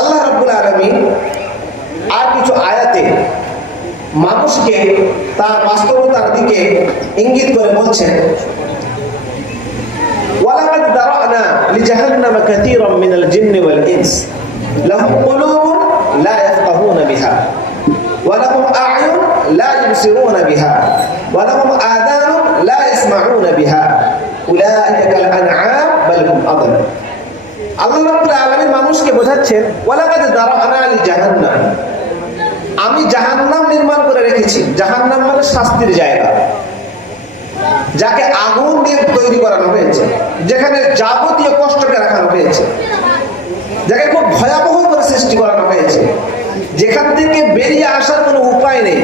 আল্লাহ রাব্বুল আলামিন আর কিছু আয়াতে মানুষকে তার বাস্তবতার দিকে ইঙ্গিত করে বলছেন, ওয়ালাকাদ দারা'না লিজাহান্নামা কাসীরাম মিনাল জিন্নি ওয়াল ইনস লাহুম কুলুবুন লা ইয়াফকাহুনা বিহা ওয়া লাহুম আ'য়ুন লা ইবসিরুনা বিহা ওয়া লাহুম আযানুন লা ইয়াসমা'উনা বিহা উলাইকা কাল আন'আম বাল হুম আদাল। আল্লাহ রাব্বুল আলামিন মানুষকে বোঝাচ্ছেন, ওয়ালাকাদ দারা'না লিজাহান্নাম, আমি জাহান্নাম নির্মাণ করে রেখেছি। জাহান্নাম মানে শাস্তির জায়গা, যাকে আগুন দিয়ে তৈরি করানো হয়েছে, যেখানে যাবতীয় কষ্টকে রাখানো হয়েছে, যাকে খুব ভয়াবহ করে সৃষ্টি করানো হয়েছে, যেখান থেকে বেরিয়ে আসার কোনো উপায় নেই।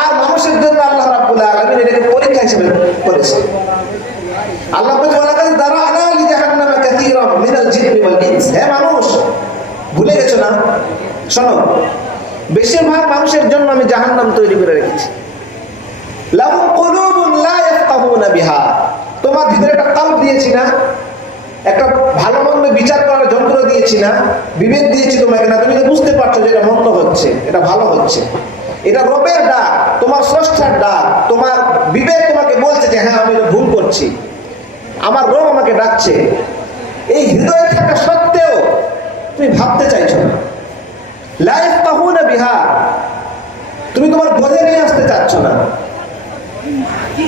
আর মানুষের জন্য আল্লাহ রাব্বুল আলামিন এটাকে পরীক্ষা হিসেবে করেছে। আল্লাহ বলেন, ওয়ালাকাদ দারা'না লিজাহান্নামা কাসীরাম মিনাল জিন্নি ওয়াল ইনস। হে মানুষ, ভুলে গেছো না? শোনো, বেশিরভাগ মানুষের জন্য আমি জাহান্নাম তৈরি করে রেখেছি। লাহুম কুলুবুন লা ইয়াফকাহুনা বিহা, তোমার ভিতরে একটা কলব দিয়েছি না, একটা ভালো মন্দ বিচার করার যন্ত্র দিয়েছি না, বিবেক দিয়েছি তোমাকে না, তুমি তো বুঝতে পারছো যে এটা মন্দ হচ্ছে, এটা ভালো হচ্ছে। এটা রবের ডাক, তোমার স্রষ্টার ডাক। তোমার বিবেক তোমাকে বলছে যে হ্যাঁ, আমি এটা ভুল করছি, আমার রব আমাকে ডাকছে। এই হৃদয়ে থাকা সত্ত্বেও তুমি ভাবতে চাইছো না। লা ইয়াফকাহুনা বিহা, তুমি তোমার বোঝে নিয়ে আসতে চাচ্ছ না।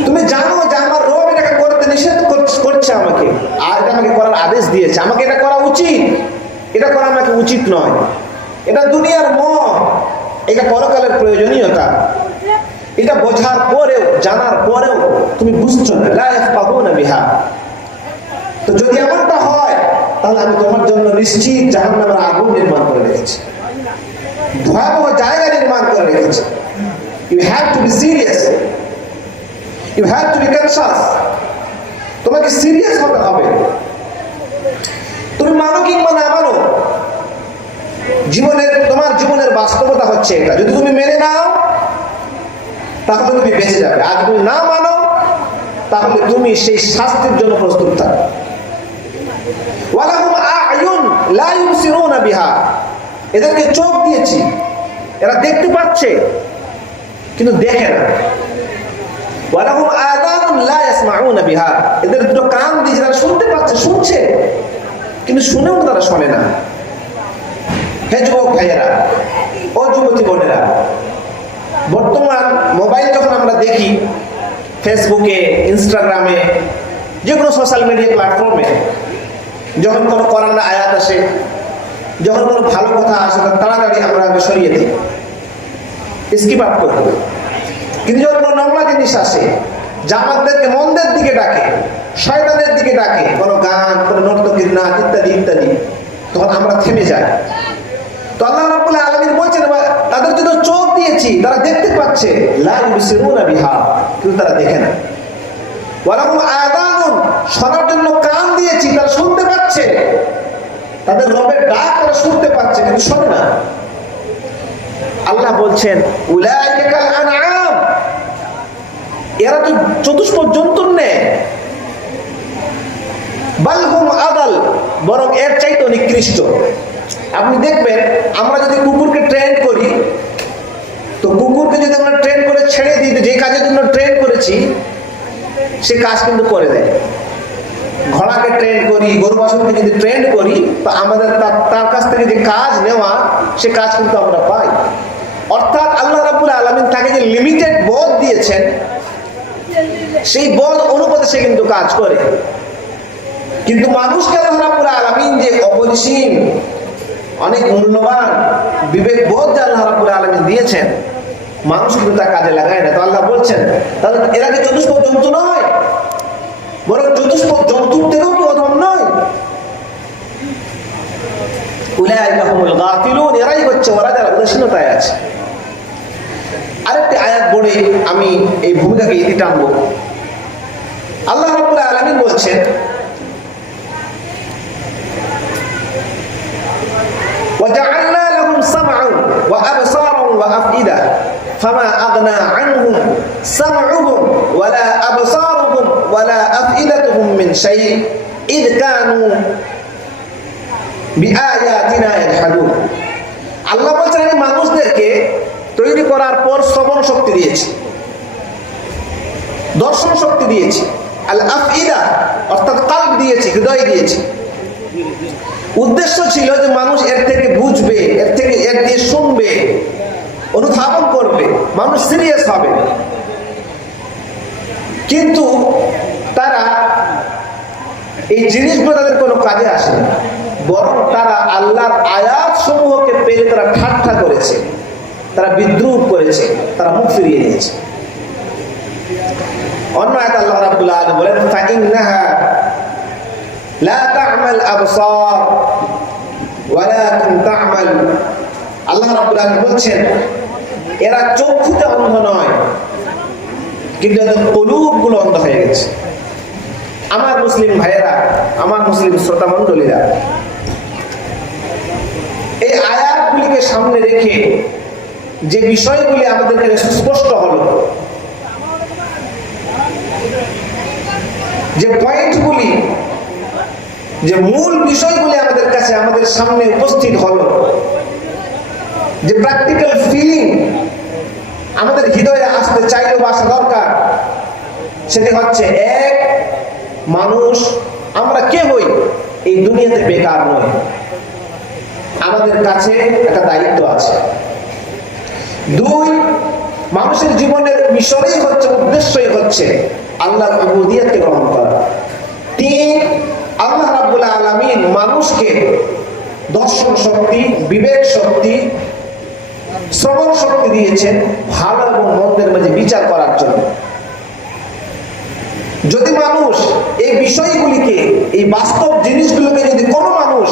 তুমি জানো যে আমার রব এটাকে করতে নিষেধ করছে আমাকে, আর এটা আমাকে করার আদেশ দিয়েছে, আমাকে এটা করা উচিত, এটা করা আমাকে উচিত নয়। এটা দুনিয়ার মোহ, এটা পরকালের প্রয়োজনীয়তা। এটা বোঝার পরেও, জানার পরেও তুমি বুঝছো না। লা ইয়াফকাহুনা বিহা। তো যদি এমনটা হয়, তাহলে আমি তোমার জন্য নিশ্চিত জাহান্নামের আগুন নির্মাণ করে রেখেছি, ভয়াবহ জায়গা নির্মাণ করে রেখেছি। You have to be serious. You have to be conscious. তোমাকে সিরিয়াস হতে হবে। তুমি মানো কিংবা না মানো, তোমার জীবনের বাস্তবতা হচ্ছে এটা। যদি তুমি মেনে নাও, তাহলে তুমি বেঁচে যাবে। আর যদি না মানো, তাহলে তুমি সেই শাস্তির জন্য প্রস্তুত থাকো। ওয়ালাহুম আ'য়ুন লা ইবসিরুনা বিহা, এদেরকে চোখ দিয়েছি, এরা দেখতে পাচ্ছে কিন্তু দেখে না। ওয়ালাহুম আযানুন লা ইয়াসমাউনা বিহা, এদের দুটো কান দিয়েছে, তারা শুনতে পাচ্ছে, শুনছে কিন্তু শুনেও তারা শোনে না। হে যুবক ভাইয়েরা, ও যুবতী বোনেরা, বর্তমান মোবাইল যখন আমরা দেখি, ফেসবুকে, ইনস্টাগ্রামে, যে কোনো সোশ্যাল মিডিয়া প্ল্যাটফর্মে, যখন কোনো কোরআন আয়াত আসে, যখন কোনো ভালো কথা আসে, তাড়াতাড়ি আমরা সরিয়ে দিই, স্কিপ আপ করি। কিন্তু যখন কোনো নোংরা জিনিস আসে, যা আমাদেরকে মন্দের দিকে ডাকে, শয়তানের দিকে ডাকে, কোনো গান, কোনো নর্তকীর নাচ ইত্যাদি ইত্যাদি, তখন আমরা থেমে যাই। তো আল্লাহ রাব্বুল আলামিন বলছেন, তাদের জন্য চোখ দিয়েছি, তারা দেখতে পাচ্ছে, লা ইবসিরুনা বিহা, কিন্তু তারা দেখে না। ওয়ালাহুম আযানুন, শোনার জন্য কান দিয়েছি, তারা শুনতে পাচ্ছে, তাদের রবের ডাক তারা শুনতে পাচ্ছে কিন্তু শোনে না। আল্লাহ বলছেন, উলাইকা কাল আনআম, এরা তো চতুষ্পদ জন্তুর ন্যায়, বাল হুম আদাল, বরং এর চাইতে নিকৃষ্ট। আপনি দেখবেন, আমরা যদি কুকুরকে ট্রেন করি, তো কুকুরকে যদি আমরা ট্রেন করে ছেড়ে দিই, যে কাজের জন্য ট্রেন করেছি সে কাজ কিন্তু করে দেয়। ঘোড়াকে ট্রেন করি, গরু বাছুরকে যদি ট্রেন করি, তো আমাদের তার কাছ থেকে যে কাজ নেওয়া, সে কাজ কিন্তু আমরা পাই। অর্থাৎ আল্লাহ রাব্বুল আলামিন তাকে যে লিমিটেড বোধ দিয়েছেন, সেই বোধ অনুপাতে সে কিন্তু কাজ করে। কিন্তু মানুষকে আল্লাহ রাব্বুল আলামিন যে অপরিসীম, অনেক মূল্যবান বিবেক বোধ যে আল্লাহ রাব্বুল আলামিন দিয়েছেন, মানুষ কিন্তু তা কাজে লাগায় না। তো আল্লাহ বলছেন, তাহলে এরা কি চতুষ্পদ জন্তু নয়, বরং চতুষ্পদ জন্তুর থেকেও কি অধম নয়? উলাইকা হুমুল গাফিলুন, এরাই হচ্ছে ওরা যারা উদাসীনতায় আছে। আরেকটি আয়াত পড়ে আমি এই ভূমিকাকে ইতি টানবো। আল্লাহ রাব্বুল আলামিন বলছেন, وجعلنا لهم سمعا وأبصارا وأفئدة فما أغنى عنهم سمعهم ولا أبصارهم ولا أفئدتهم من شيء إذ كانوا বিআয়াতিনা ইয়াজহাদুন। আল্লাহ বলছেন আমি মানুষদেরকে তৈরি করার পর শ্রবণ শক্তি দিয়েছি, দর্শন শক্তি দিয়েছি, আল আফইদা অর্থাৎ কাল্ব দিয়েছি, হৃদয় দিয়েছি। উদ্দেশ্য ছিল যে মানুষ এর থেকে বুঝবে, এর দিয়ে শুনবে, অনুধাবন করবে, মানুষ সিরিয়াস হবে। কিন্তু তারা এই জিনিসগুলো তাদের কোনো কাজে আসে না, বরং তারা আল্লাহর আয়াত সমূহকে পেয়ে তারা ঠাট্টা করেছে, তারা বিদ্রুপ করেছে, তারা মুখ ফিরিয়ে নিয়েছে। অন্য আয়াতে আল্লাহ রাব্বুল আলামিন বলেন ফাইন্নাহা লা তা'মাল আবসার ওয়ালাকিন তা'মাল, আল্লাহ রাব্বুল আলামিন বলছেন এরা চক্ষুতে অন্ধ নয়, কিন্তু এদের কলুবগুলো অন্ধ হয়ে গেছে। আমার মুসলিম ভাইয়েরা, আমার মুসলিম শ্রোতা মণ্ডলীরা, এই আয়াতগুলিকে সামনে রেখে যে বিষয়গুলি আমাদের কাছে স্পষ্ট হলো, যে পয়েন্টগুলি, যে মূল বিষয়গুলি আমাদের কাছে আমাদের সামনে উপস্থিত হলো, যে প্র্যাকটিক্যাল ফিলিং আমাদের হৃদয়ে আসতে চাইলেও বা আসা দরকার, সেটি হচ্ছে এক, মানুষ আমরা কে হই এই দুনিয়াতে বেকার নয়, আমাদের কাছে একটা দায়িত্ব আছে। দুই, মানুষের জীবনের মিশনই হচ্ছে, উদ্দেশ্যই হচ্ছে আল্লাহর উবুদিয়তকে গ্রহণ করা। তিন, আল্লাহ রাব্বুল আলামিন মানুষকে দর্শন শক্তি, বিবেক শক্তি, শ্রবণ শক্তি দিয়েছেন ভালো এবং মন্দের মাঝে বিচার করার জন্য। যদি মানুষ এই বিষয়গুলিকে, এই বাস্তব জিনিসগুলোকে যদি কোনো মানুষ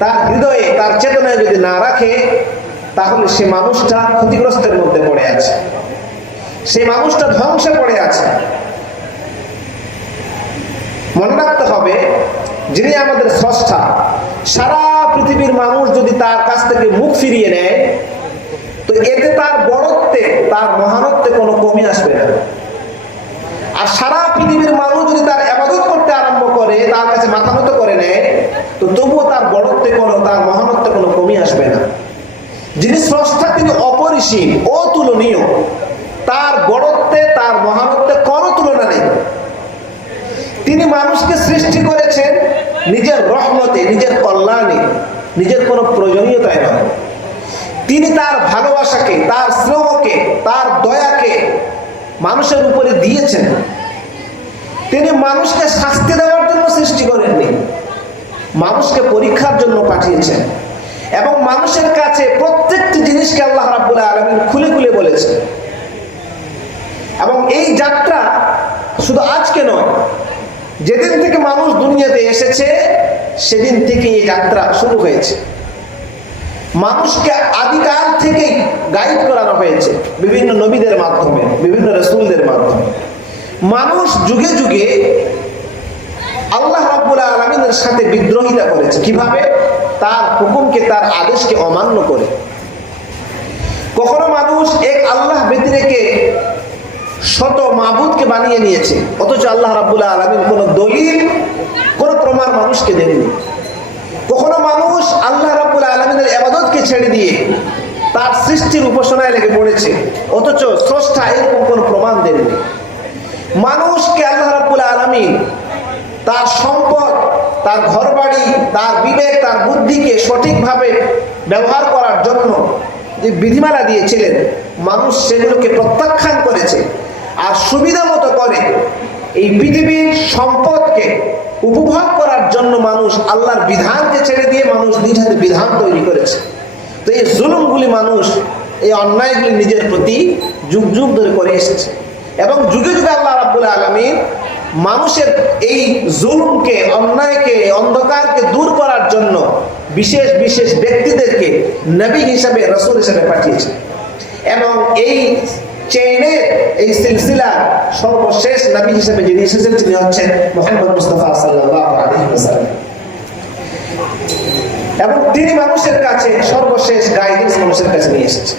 তার হৃদয়ে, তার চেতনায় যদি না রাখে, তাহলে সে মানুষটা ক্ষতিগ্রস্তের মধ্যে পড়ে আছে, সেই মানুষটা ধ্বংসে পড়ে আছে। মনে রাখতে হবে, যিনি আমাদের স্রষ্টা, সারা পৃথিবীর মানুষ যদি তার কাছ থেকে মুখ ফিরিয়ে নেয়, তো এতে তার বড়ত্বে, তার মহানত্বে কোনো কমি আসবে না। আর সারা পৃথিবীর মানুষ যদি তার ইবাদত করতে আরম্ভ করে, তার কাছে মাথা নত করে নেয়, তো তবুও তার বড়ত্বে কোনো, তার মহানত্বে কোনো কমি আসবে না। যিনি স্রষ্টা তিনি অপরিসীম, অতুলনীয়, তার বড়ত্বে, তার মহানত্বে কোনো তুলনা নেই। তিনি মানুষকে সৃষ্টি করেছেন নিজের রহমতে, নিজের কল্যাণে, নিজের কোনো প্রয়োজনীয়তায় নয়। তিনি তার ভালোবাসাকে, তার স্নেহকে, তার দয়াকে মানুষের উপরে দিয়েছেন। তিনি মানুষকে শাস্তি দেওয়ার জন্য সৃষ্টি করেননি, মানুষকে পরীক্ষার জন্য পাঠিয়েছেন। এবং মানুষের কাছে প্রত্যেকটি জিনিসকে আল্লাহ রাব্বুল আলামিন খুলে খুলে বলেছেন। এবং এই যাত্রা শুধু আজকে নয়, যেদিন থেকে মানুষ দুনিয়াতে এসেছে সেদিন থেকে এই যাত্রা শুরু হয়েছে। মানুষকে আদিকাল থেকেই গাইড করানো হয়েছে বিভিন্ন নবীদের মাধ্যমে, বিভিন্ন রাসূলদের মাধ্যমে। মানুষ যুগে যুগে আল্লাহ রাব্বুল আলামিনের সাথে বিদ্রোহিতা করেছে। কিভাবে? তার হুকুমকে, তার আদেশকে অমান্য করে। কখনো মানুষ এক আল্লাহ ব্যতিরেকে শত মাবুদকে বানিয়ে নিয়েছে, অথচ আল্লাহ রাব্বুল আলামিন কোনো দলিল, কোনো প্রমাণ মানুষকে দেননি। কখনো মানুষ আল্লাহ রাব্বুল আলামিনের ইবাদতকে ছেড়ে দিয়ে তার সৃষ্টির উপাসনায় লেগে পড়েছে, অথচ স্রষ্টা এরকম কোনো প্রমাণ দেননি। মানুষকে আল্লাহ রাব্বুল আলামিন তার সম্পদ, তার ঘরবাড়ি, তার বিবেক, তার বুদ্ধিকে সঠিকভাবে ব্যবহার করার জন্য যে বিধিমালা দিয়েছিলেন, মানুষ সেগুলোকে প্রত্যাখ্যান করেছে। আর সুবিধা মতো করে এই পৃথিবীর সম্পদকে উপভোগ করার জন্য মানুষ আল্লাহর বিধানকে ছেড়ে দিয়ে মানুষ নিজ হাতে বিধান তৈরি করেছে। তো এই জুলুমগুলি মানুষ, এই অন্যায়গুলি নিজের প্রতি যুগ যুগ ধরে করে এসেছে। এবং যুগে যুগে আল্লাহ রাব্বুল আলামিন মানুষের এই জুলুমকে, অন্যায়কে, অন্ধকারকে দূর করার জন্য বিশেষ বিশেষ ব্যক্তিদেরকে নবী হিসাবে, রাসূল হিসাবে পাঠিয়েছে। এবং এই চেইনের, এই সিলসিলার সর্বশেষ নবী হিসেবে যিনি এসেছেন তিনি হচ্ছেন মুহাম্মদ মুস্তাফা সাল্লাল্লাহু আলাইহি ওয়াসাল্লাম। এবং তিনি মানুষের কাছে সর্বশেষ গাইডেন্স মানুষের কাছে নিয়ে এসেছেন।